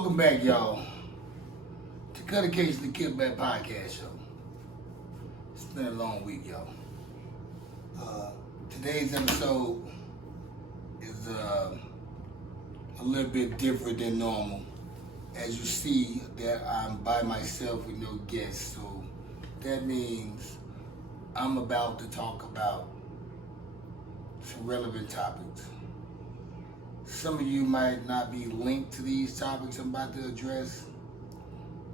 Welcome back, y'all, to Cut Occasion, the Kickback Podcast Show. It's been a long week, y'all. Today's episode is a little bit different than normal. As you see, that I'm by myself with no guests, so that means I'm about to talk about some relevant topics. Some of you might not be linked to these topics I'm about to address.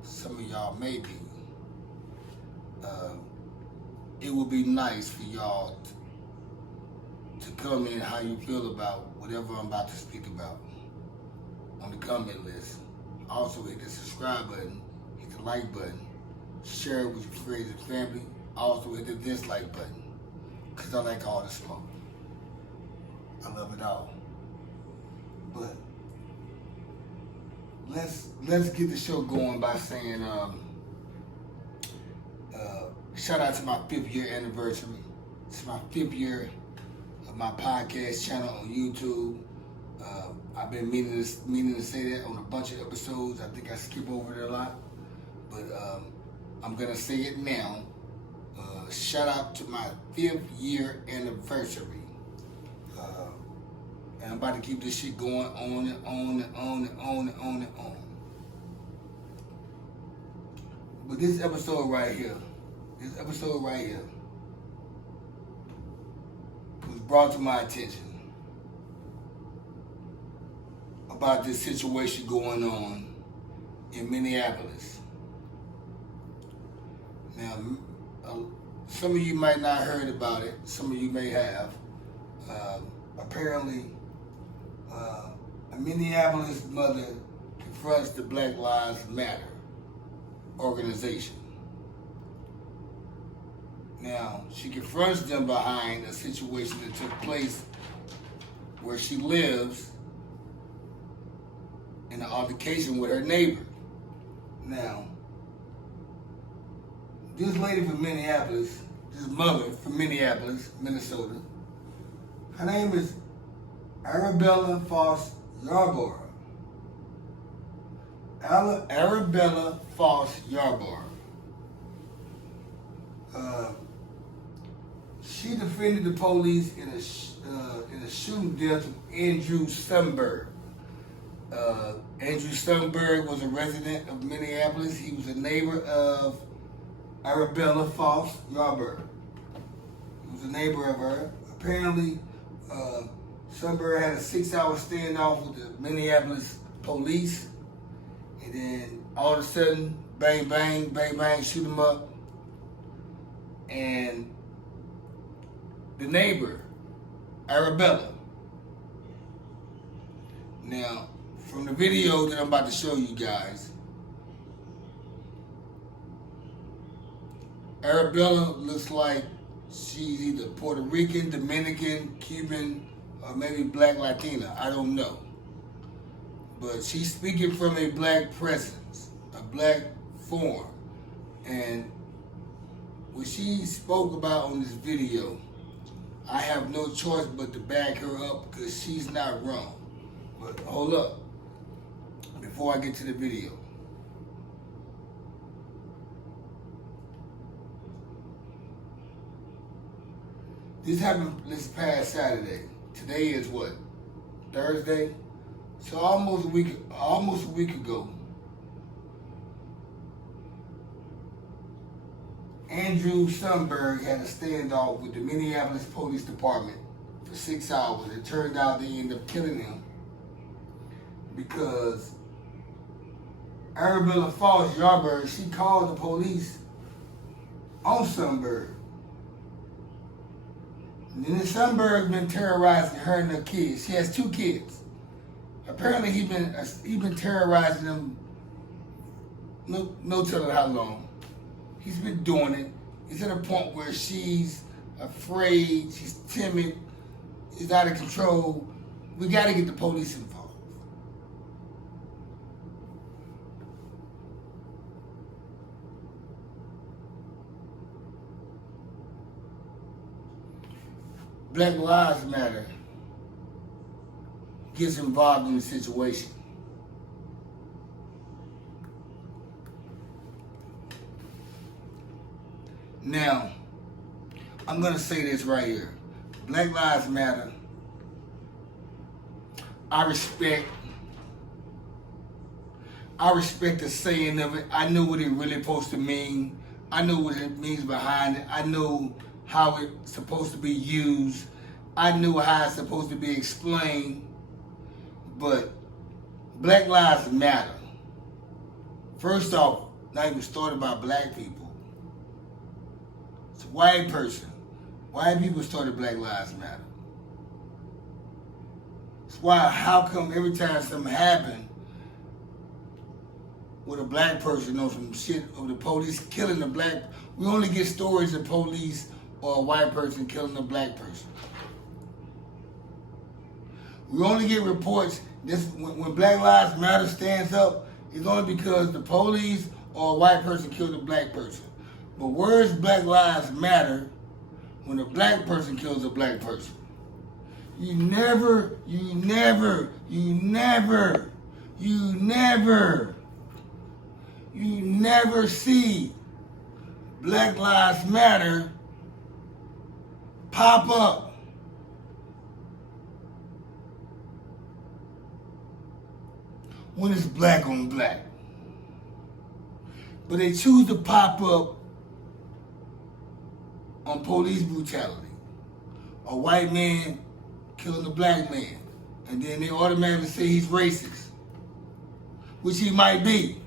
Some of y'all may be. It would be nice for y'all to comment how you feel about whatever I'm about to speak about on the comment list. Also hit the subscribe button, hit the like button, share it with your friends and family. Also hit the dislike button, because I like all the smoke. I love it all. But let's get the show going by saying shout out to my 5th year anniversary. It's my 5th year of my podcast channel on YouTube. I've been meaning to say that on a bunch of episodes. I think I skip over it a lot, but I'm gonna say it now. Shout out to my 5th year anniversary. And I'm about to keep this shit going on and on and on and on and on and on. But this episode right here was brought to my attention about this situation going on in Minneapolis. Now, some of you might not have heard about it. Some of you may have. Apparently, a Minneapolis mother confronts the Black Lives Matter organization. Now, she confronts them behind a situation that took place where she lives in an altercation with her neighbor. Now, this lady from Minneapolis, this mother from Minneapolis, Minnesota, her name is Arabella Foss-Yarbrough. Arabella Foss-Yarbrough. She defended the police in a shooting death of Andrew Sundberg. Andrew Sundberg was a resident of Minneapolis. He was a neighbor of Arabella Foss-Yarbrough. He was a neighbor of her. Apparently, Sundberg had a 6-hour standoff with the Minneapolis police, and then all of a sudden, bang, bang, bang, bang, shoot him up. And the neighbor, Arabella. Now, from the video that I'm about to show you guys, Arabella looks like she's either Puerto Rican, Dominican, Cuban, or maybe Black Latina. I don't know. But she's speaking from a black presence, a black form. And what she spoke about on this video, I have no choice but to back her up because she's not wrong. But hold up, before I get to the video. This happened this past Saturday. Today is what? Thursday? So almost a week ago, Andrew Sundberg had a standoff with the Minneapolis Police Department for 6 hours. It turned out they ended up killing him because Arabella Foss-Yarbrough, she called the police on Sundberg. And then Sundberg's been terrorizing her and her kids. She has 2 kids. Apparently he been terrorizing them no telling how long. He's been doing it. It's at a point where she's afraid, she's timid, it's out of control. We gotta get the police involved. Black Lives Matter gets involved in the situation. Now, I'm gonna say this right here. Black Lives Matter. I respect the saying of it. I know what it really supposed to mean. I know what it means behind it. I know how it's supposed to be used. I know how it's supposed to be explained. But Black Lives Matter. First off, not even started by black people. It's a white person. White people started Black Lives Matter. That's why, how come every time something happens with a black person or some shit of the police killing the black, we only get stories of police or a white person killing a black person. We only get reports, when Black Lives Matter stands up, it's only because the police or a white person killed a black person. But where's Black Lives Matter when a black person kills a black person? You never see Black Lives Matter pop up. When it's black on black. But they choose to pop up on police brutality. A white man killing a black man. And then they automatically say he's racist. Which he might be.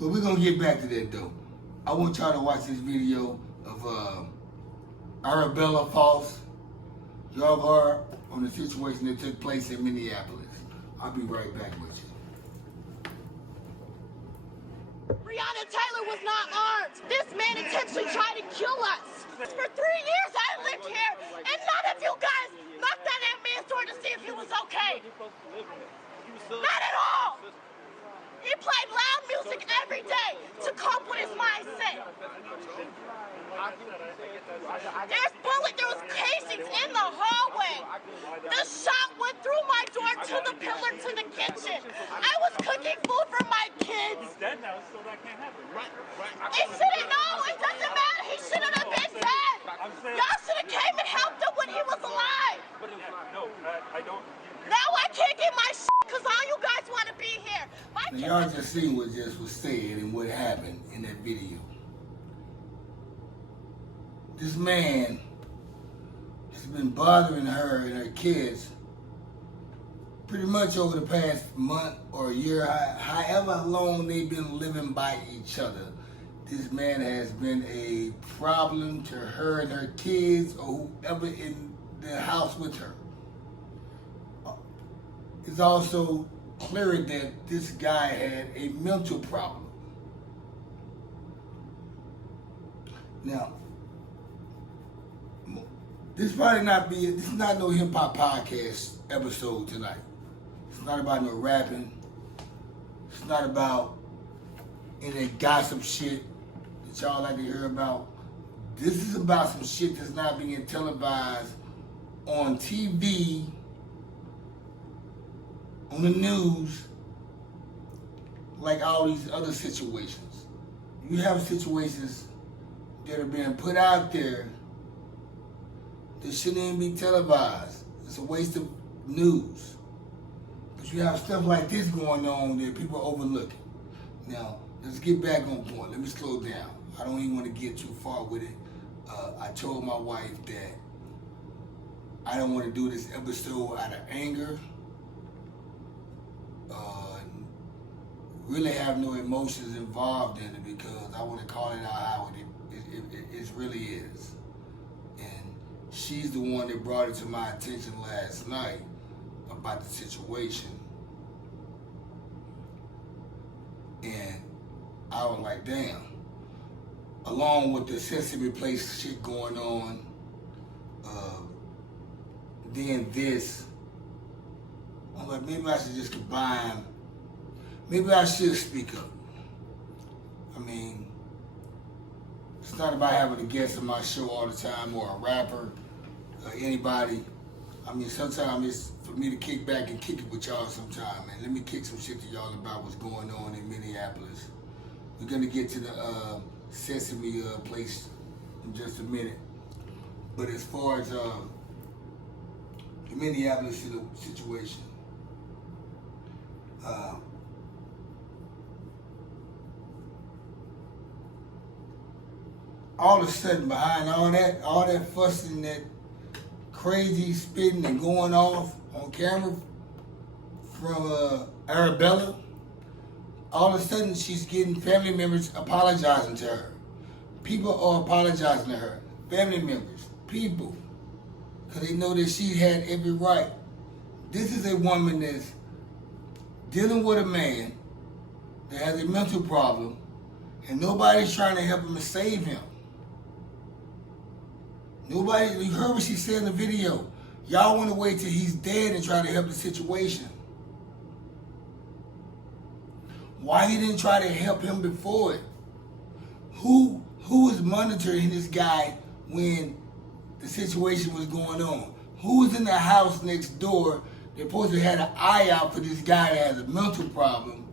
But we're going to get back to that though. I want y'all to watch this video of Arabella Foss-Yarbrough on the situation that took place in Minneapolis. I'll be right back with you. Breonna Taylor was not armed. This man intentionally tried to kill us. For 3 years I lived here, and none of you guys knocked on that man's door to see if he was okay. Not at all. He played loud music every day to cope with his mindset. There was casings in the hallway. The shot went through my door to the pillar to the kitchen. I was cooking food for my kids. He's dead now, so that can't happen. He shouldn't know. It doesn't matter. He shouldn't have been dead. Y'all should have came and helped him when he was alive. No, I don't. Now I can't get my shit because all you guys want to be here. Now y'all just seen what just was said and what happened in that video. This man has been bothering her and her kids pretty much over the past month or a year, however long they've been living by each other. This man has been a problem to her and her kids or whoever in the house with her. It's also clear that this guy had a mental problem. Now, this is not no hip hop podcast episode tonight. It's not about no rapping. It's not about any gossip shit that y'all like to hear about. This is about some shit that's not being televised on TV, on the news, like all these other situations. You have situations that are being put out there that shouldn't even be televised. It's a waste of news. But you have stuff like this going on that people are overlooking. Now, let's get back on point. Let me slow down. I don't even want to get too far with it. I told my wife that I don't want to do this episode out of anger. Really have no emotions involved in it because I want to call it out how it really is. And she's the one that brought it to my attention last night about the situation. And I was like, damn. Along with the Sesame Place shit going on, then this, I'm like, maybe I should just combine. Maybe I should speak up. I mean, it's not about having a guest on my show all the time or a rapper or anybody. I mean, sometimes it's for me to kick back and kick it with y'all sometime, man. Let me kick some shit to y'all about what's going on in Minneapolis. We're gonna get to the Sesame Place in just a minute. But as far as the Minneapolis situation, all of a sudden, behind all that fussing, that crazy spitting and going off on camera from Arabella, all of a sudden she's getting family members apologizing to her. People are apologizing to her. Family members, people, because they know that she had every right. This is a woman that's dealing with a man that has a mental problem, and nobody's trying to help him and save him. Nobody, you heard what she said in the video. Y'all want to wait till he's dead and try to help the situation. Why he didn't try to help him before it? Who was monitoring this guy when the situation was going on? Who was in the house next door that supposed to have an eye out for this guy that has a mental problem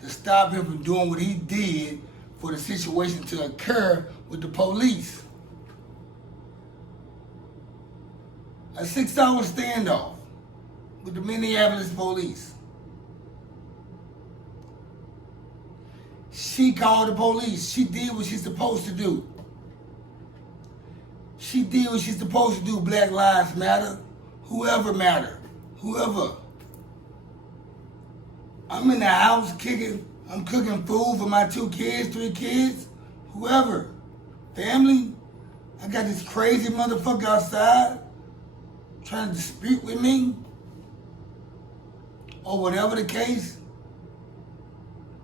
to stop him from doing what he did for the situation to occur with the police? A 6-hour standoff with the Minneapolis police. She called the police. She did what she's supposed to do. She did what she's supposed to do. Black Lives Matter. Whoever matter. Whoever. I'm in the house kicking. I'm cooking food for my 2 kids, 3 kids. Whoever. Family. I got this crazy motherfucker outside trying to dispute with me. Or whatever the case.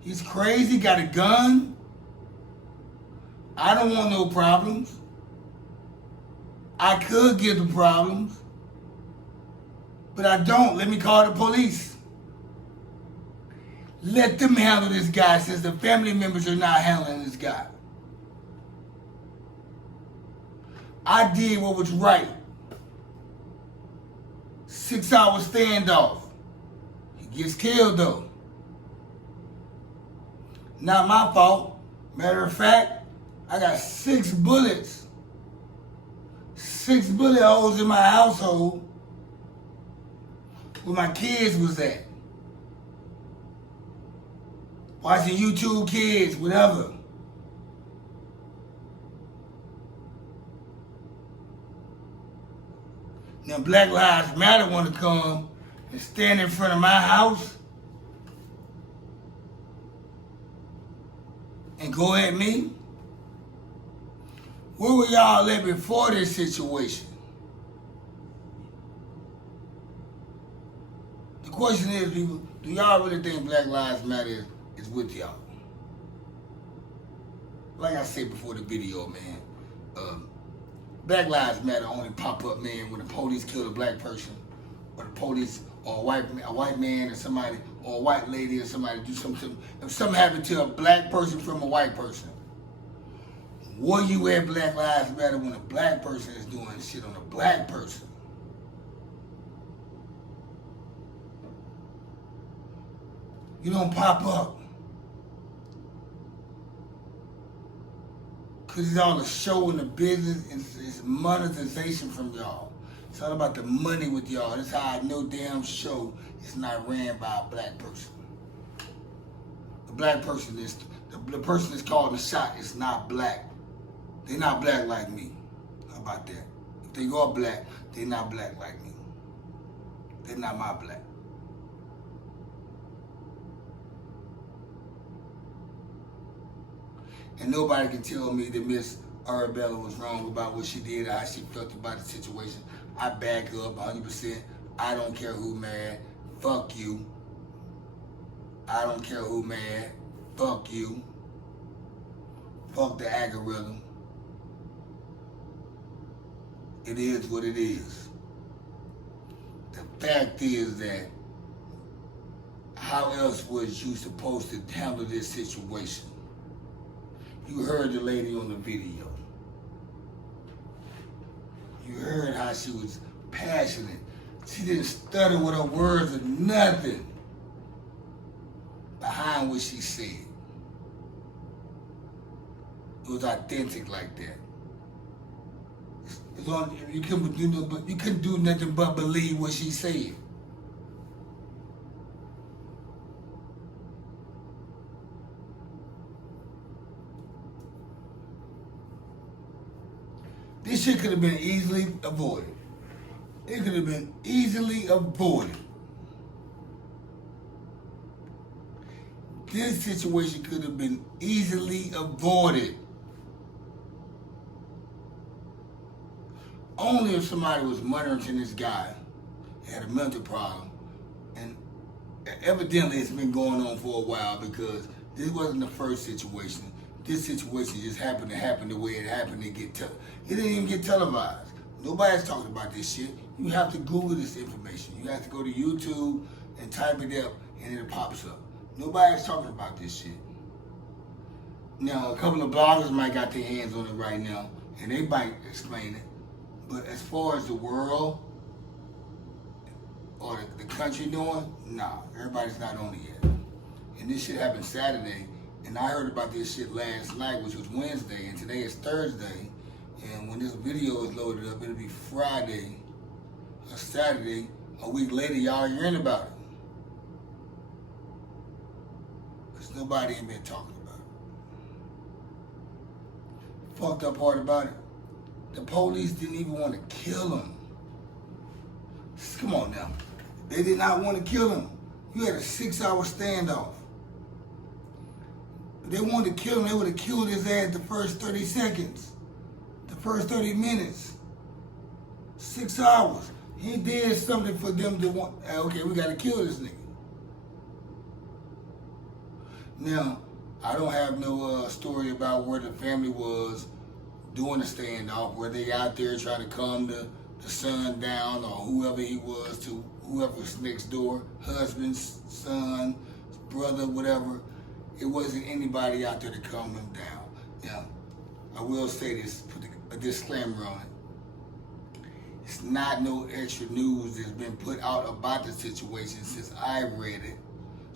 He's crazy, got a gun. I don't want no problems. I could give the problems, but I don't. Let me call the police. Let them handle this guy since the family members are not handling this guy. I did what was right. 6-hour standoff. He gets killed though. Not my fault. Matter of fact, I got 6 bullets. 6 bullet holes in my household where my kids was at. Watching YouTube Kids, whatever. Now Black Lives Matter want to come and stand in front of my house and go at me? Where were y'all at before this situation? The question is, people, do y'all really think Black Lives Matter is with y'all? Like I said before the video, man, Black Lives Matter only pop up, man, when the police kill a black person, or the police, or a white man, or somebody, or a white lady, or somebody do something. If something happened to a black person from a white person, were you at Black Lives Matter when a black person is doing shit on a black person? You don't pop up. Because it's all a show in the business. It's monetization from y'all. It's all about the money with y'all. That's how I know damn show is not ran by a black person. The black person is, the person that's calling the shot is not black. They're not black like me. How about that? If they go black, they're not black like me. They're not my black. And nobody can tell me that Miss Arabella was wrong about what she did or how she felt about the situation. I back her up 100%. I don't care who mad. Fuck you. I don't care who mad. Fuck you. Fuck the algorithm. It is what it is. The fact is that how else was you supposed to handle this situation? You heard the lady on the video. You heard how she was passionate. She didn't stutter with her words or nothing. Behind behind what she said. It was authentic like that. It's on, you couldn't do nothing but believe what she said. This shit could have been easily avoided. It could have been easily avoided. This situation could have been easily avoided. Only if somebody was monitoring this guy, had a mental problem, and evidently it's been going on for a while because this wasn't the first situation. This situation just happened to happen the way it happened to get it didn't even get televised. Nobody's talking about this shit. You have to Google this information. You have to go to YouTube and type it up and it pops up. Nobody's talking about this shit. Now, a couple of bloggers might got their hands on it right now and they might explain it. But as far as the world or the country doing, nah, everybody's not on it yet. And this shit happened Saturday. And I heard about this shit last night, which was Wednesday, and today is Thursday. And when this video is loaded up, it'll be Friday or Saturday. A week later, y'all hearing about it. Because nobody ain't been talking about it. Fucked up part about it, the police didn't even want to kill him. Come on now. They did not want to kill him. You had a 6-hour standoff. If they wanted to kill him, they would have killed his ass the first 30 seconds. The first 30 minutes. 6 hours. He did something for them to want, okay, we got to kill this nigga. Now, I don't have no story about where the family was doing the standoff, where they out there trying to calm the son down or whoever he was to whoever's next door, husband, son, brother, whatever. It wasn't anybody out there to calm him down. Now, I will say this, put a disclaimer on it. It's not no extra news that's been put out about the situation since I read it.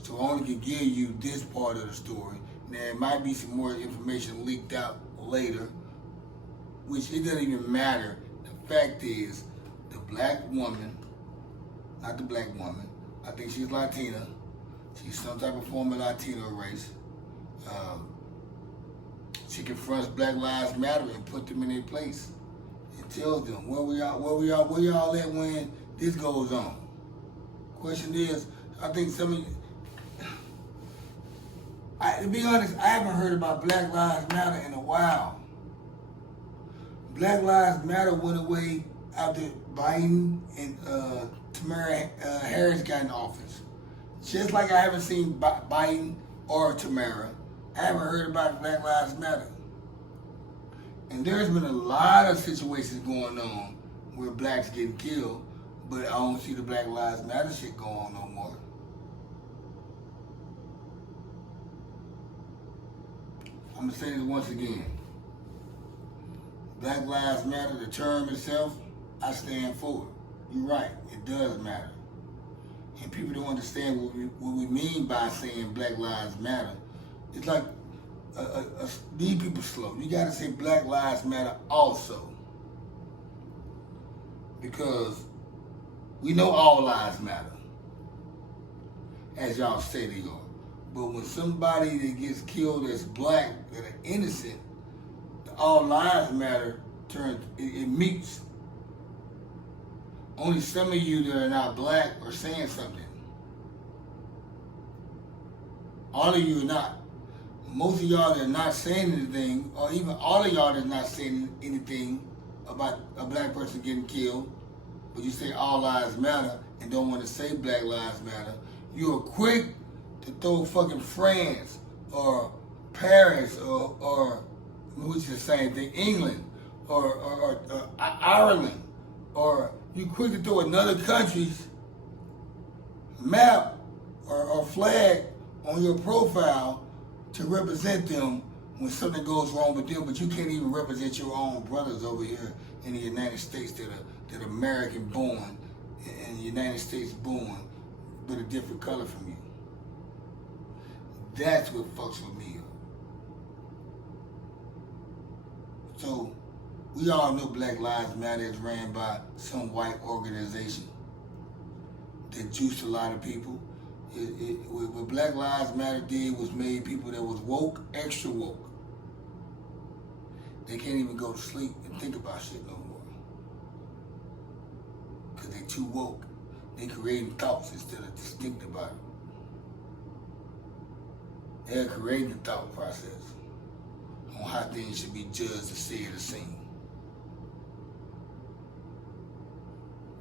So I only can give you this part of the story. There might be some more information leaked out later, which it doesn't even matter. The fact is, the black woman, not the black woman, I think she's Latina. She's some type of form of Latino race. She confronts Black Lives Matter and put them in their place and tells them where y'all at when this goes on. Question is, I think some of you, to be honest, I haven't heard about Black Lives Matter in a while. Black Lives Matter went away after Biden and Tamara Harris got in office. Just like I haven't seen Biden or Tamara, I haven't heard about Black Lives Matter. And there's been a lot of situations going on where blacks getting killed, but I don't see the Black Lives Matter shit going on no more. I'm gonna say this once again. Black Lives Matter, the term itself, I stand for it. You're right, it does matter. And people don't understand what we mean by saying Black Lives Matter. It's like these people slow. You gotta say Black Lives Matter also. Because we know all lives matter, as y'all say they are. But when somebody that gets killed that's black, that are innocent, the all lives matter turns, it meets. Only some of you that are not black are saying something. All of you are not. Most of y'all that are not saying anything, or even all of y'all that's not saying anything about a black person getting killed, but you say all lives matter and don't want to say Black Lives Matter, you are quick to throw fucking France or Paris or which is the same thing, England or Ireland, or you quick to throw another country's map or flag on your profile to represent them when something goes wrong with them, but you can't even represent your own brothers over here in the United States that are American born and the United States born, but a different color from you. That's what fucks with me up. So, we all know Black Lives Matter is ran by some white organization that juiced a lot of people. What Black Lives Matter did was made people that was woke, extra woke. They can't even go to sleep and think about shit no more. Because they too woke. They creating thoughts instead of just thinking about it. They're creating a thought process on how things should be judged or said or seen.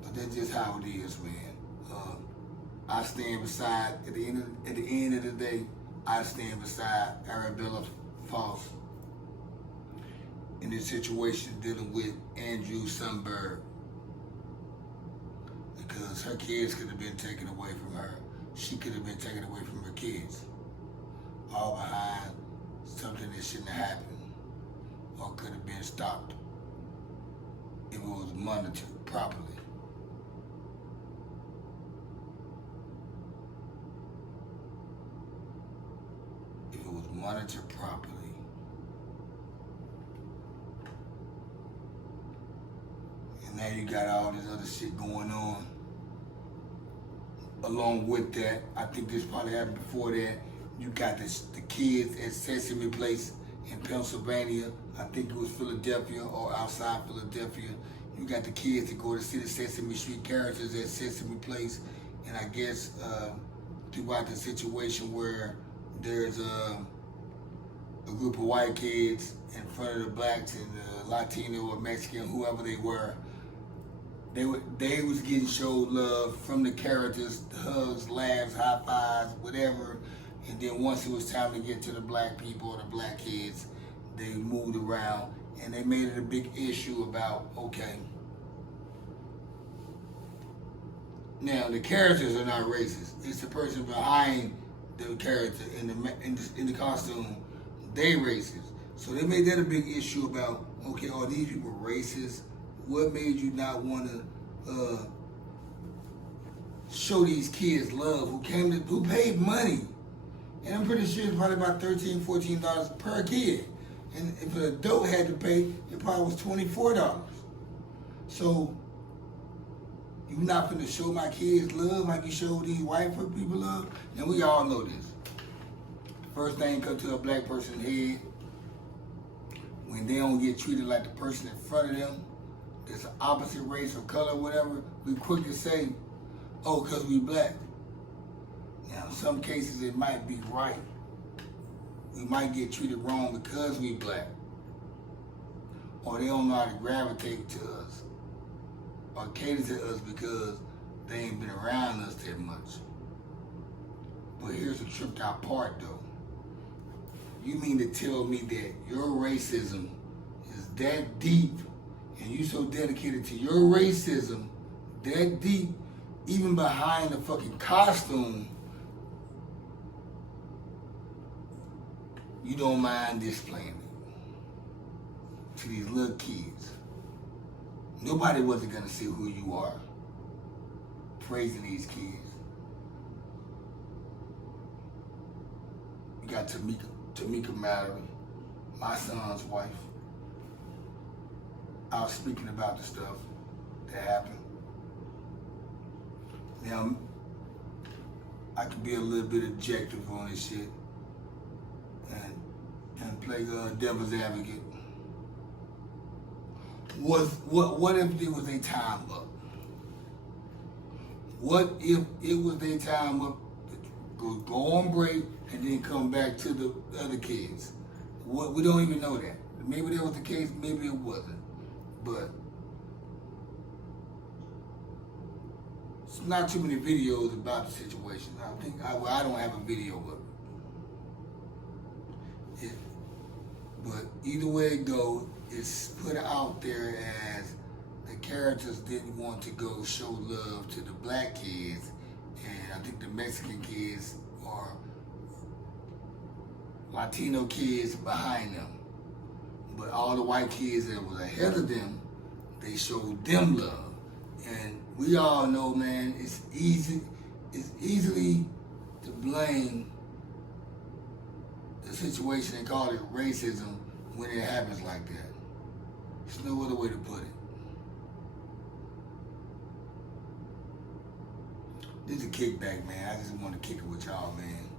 But that's just how it is, man. I stand beside, at the end of the day, I stand beside Arabella Foss in this situation dealing with Andrew Sundberg, because her kids could have been taken away from her. She could have been taken away from her kids, all behind something that shouldn't have happened or could have been stopped if it was monitored properly. If it was monitored properly. And now you got all this other shit going on. Along with that, I think this probably happened before that, you got the kids at Sesame Place in Pennsylvania. I think it was Philadelphia or outside Philadelphia. You got the kids that go to see the Sesame Street characters at Sesame Place. And I guess throughout the situation where there's a group of white kids in front of the blacks and the Latino or Mexican, whoever they were, they was getting showed love from the characters, hugs, laughs, high fives, whatever. And then once it was time to get to the black people or the black kids, they moved around and they made it a big issue about, okay, now the characters are not racist. It's the person behind the character in the costume, they racist. So they made that a big issue about, okay, are these people racist? What made you not want to show these kids love who paid money? And I'm pretty sure it's probably about $13, $14 per kid. And if an adult had to pay, it probably was $24. So you're not gonna show my kids love like you show these white people love? And we all know this. First thing come to a black person's head, when they don't get treated like the person in front of them, that's the opposite race or color, whatever, we quick to say, oh, because we black. Now, in some cases, it might be right. We might get treated wrong because we black. Or they don't know how to gravitate to us. Or cater to us because they ain't been around us that much. But here's the tripped out part, though. You mean to tell me that your racism is that deep and you so dedicated to your racism, that deep, even behind the fucking costume, you don't mind displaying it to these little kids. Nobody wasn't gonna see who you are, praising these kids. You got Tamika Mallory, my son's wife. I was speaking about the stuff that happened. Now, I could be a little bit objective on this shit and play devil's advocate. What if it was their time up? What if it was their time up to go on break and then come back to the other kids? We don't even know that. Maybe that was the case, maybe it wasn't. But it's not too many videos about the situation. I don't have a video of it. But either way it goes, it's put out there as the characters didn't want to go show love to the black kids, and I think the Mexican kids or Latino kids behind them. But all the white kids that was ahead of them, they showed them love. And we all know, man, it's easily to blame situation and call it racism when it happens like that. There's no other way to put it. This is a kickback, man. I just want to kick it with y'all, man.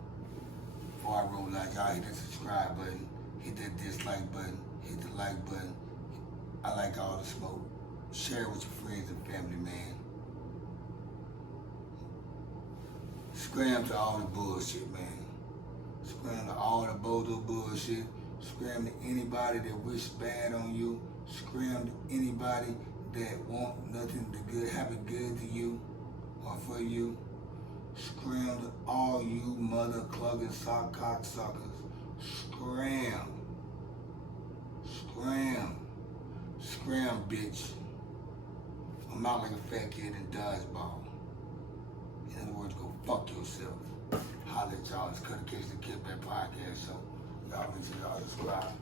Before I roll out, y'all hit that subscribe button, hit that dislike button, hit the like button. I like all the smoke. Share it with your friends and family, man. Scram to all the bullshit, man. Scram to all the bozo bullshit. Scram to anybody that wish bad on you. Scram to anybody that want nothing to good, happen good to you or for you. Scram to all you mother clugging sock cocksuckers. Scram. Scram. Scram, bitch. I'm out like a fat kid in dodgeball. In other words, go fuck yourself. Holla at y'all. It's Cut the Case, the Kickback Podcast. So y'all make sure y'all subscribe.